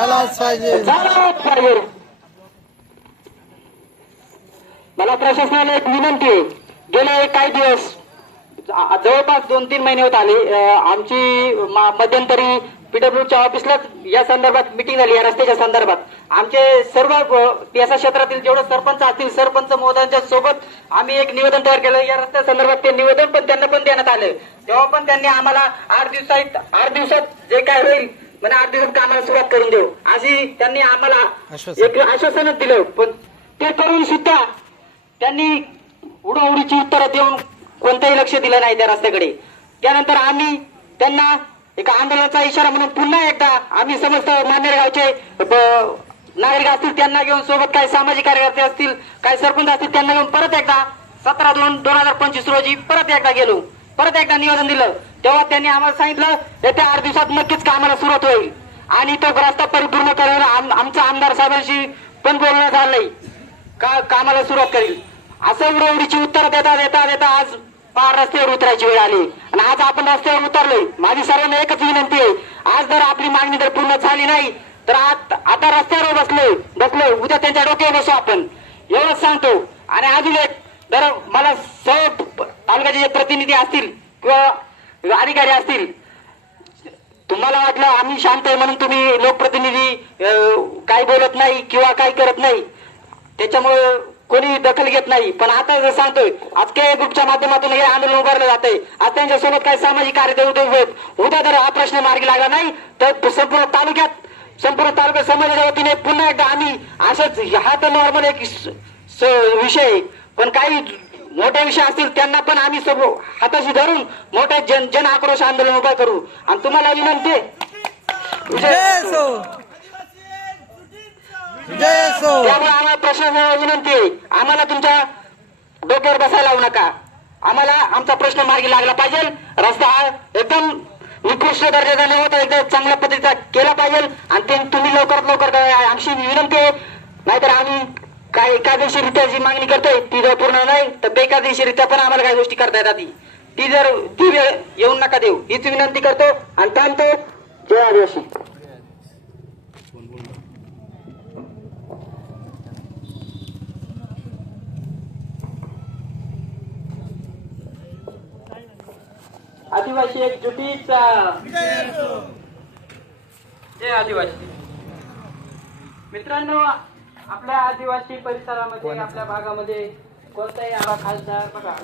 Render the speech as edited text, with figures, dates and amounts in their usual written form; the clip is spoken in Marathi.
झालाच पाहिजे. झालाच पाहिजे. मला प्रशासनाला एक विनंती आहे. गेले काही दिवस जवळपास 2-3 महिने होत आले आमची मध्यंतरी पीडब्ल्यूच्या ऑफिसलाच या संदर्भात मिटिंग झाली. या रस्त्याच्या संदर्भात आमचे सर्व PSA क्षेत्रातील जेवढे सरपंच असतील सर्पंच महोदयांच्या सोबत आम्ही एक निवेदन तयार केलं. या रस्त्या संदर्भात ते निवेदन पण त्यांना पण देण्यात आलं. तेव्हा पण त्यांनी आम्हाला 8 दिवसात जे काय होईल म्हणजे 8 दिवसात कामाला सुरुवात करून देऊ अशी त्यांनी आम्हाला एक आश्वासनच दिलं. पण ते करून सुद्धा त्यांनी उडीची उत्तरं देऊन कोणतंही लक्ष दिलं नाही त्या रस्त्याकडे. त्यानंतर आम्ही त्यांना एका आंदोलनाचा इशारा म्हणून पुन्हा एकदा आम्ही समस्त मानेर गावचे नागरिक असतील त्यांना घेऊन सोबत काही सामाजिक कार्यकर्ते असतील काही सरपंच असतील त्यांना घेऊन परत एकदा 17/2/2025 रोजी परत एकदा गेलो. परत एकदा निवेदन दिलं. तेव्हा त्यांनी आम्हाला सांगितलं येत्या 8 दिवसात नक्कीच कामाला सुरुवात होईल आणि तो रस्ता परिपूर्ण करून आमचा आमदार साहेबांशी पण बोलणं झालंय कामाला सुरुवात करील. असं उडीची उत्तर देता आज पार रस्त्यावर उतरायची वेळ आली आणि आज आपण रस्त्यावर उतरलोय. माझी सर्वांना एकच विनंती आहे. आज जर आपली मागणी जर पूर्ण झाली नाही तर आता रस्त्यावर बसलोय उद्या त्यांच्या डोक्यावर बसू आपण एवढंच सांगतो. आणि अजून एक जर मला सर्व तालुक्याचे जे प्रतिनिधी असतील किंवा अधिकारी असतील तुम्हाला वाटलं आम्ही शांत आहे म्हणून तुम्ही लोकप्रतिनिधी काही बोलत नाही किंवा काही करत नाही त्याच्यामुळे कोणी दखल घेत नाही. पण आता जर सांगतोय आज के ग्रुपच्या माध्यमातून हे आंदोलन उभारलं जातंय. आज त्यांच्यासोबत काही सामाजिक कार्यकर्ते उभे आहेत. उद्या जर हा प्रश्न मार्गी लागला नाही तर संपूर्ण तालुक्यात समाजाच्या वतीने पुन्हा एकदा आम्ही असंच हा तर नॉर्मल एक विषय पण काही मोठे विषय असतील त्यांना पण आम्ही हाताशी धरून मोठे जन आक्रोश आंदोलन उभा करू. आणि तुम्हाला विनंती त्यामुळे आम्हाला प्रश्नाला विनंती आहे आम्हाला तुमच्या डोक्यावर बसायला लावू नका. आम्हाला आमचा प्रश्न मार्गी लागला पाहिजे. रस्ता हा एकदम निकृष्ट दर्जाचा न होता एकदम चांगल्या पद्धतीचा केला पाहिजे आणि ते तुम्ही लवकरात लवकर आमची विनंती आहे. नाहीतर आम्ही काय कायदेशीररित्या जी मागणी करतोय ती जर पूर्ण नाही तर बेकायदेशीररित्या पण आम्हाला काही गोष्टी करता येतात. ती वेळ येऊन नका देऊ हीच विनंती करतो आणि थांबतो. जय आदिवासी. आदिवासी एकजुटीचा जय आदिवासी. मित्रांनो आपल्या आदिवासी परिसरामध्ये आपल्या भागामध्ये कोणताही खासदार बघा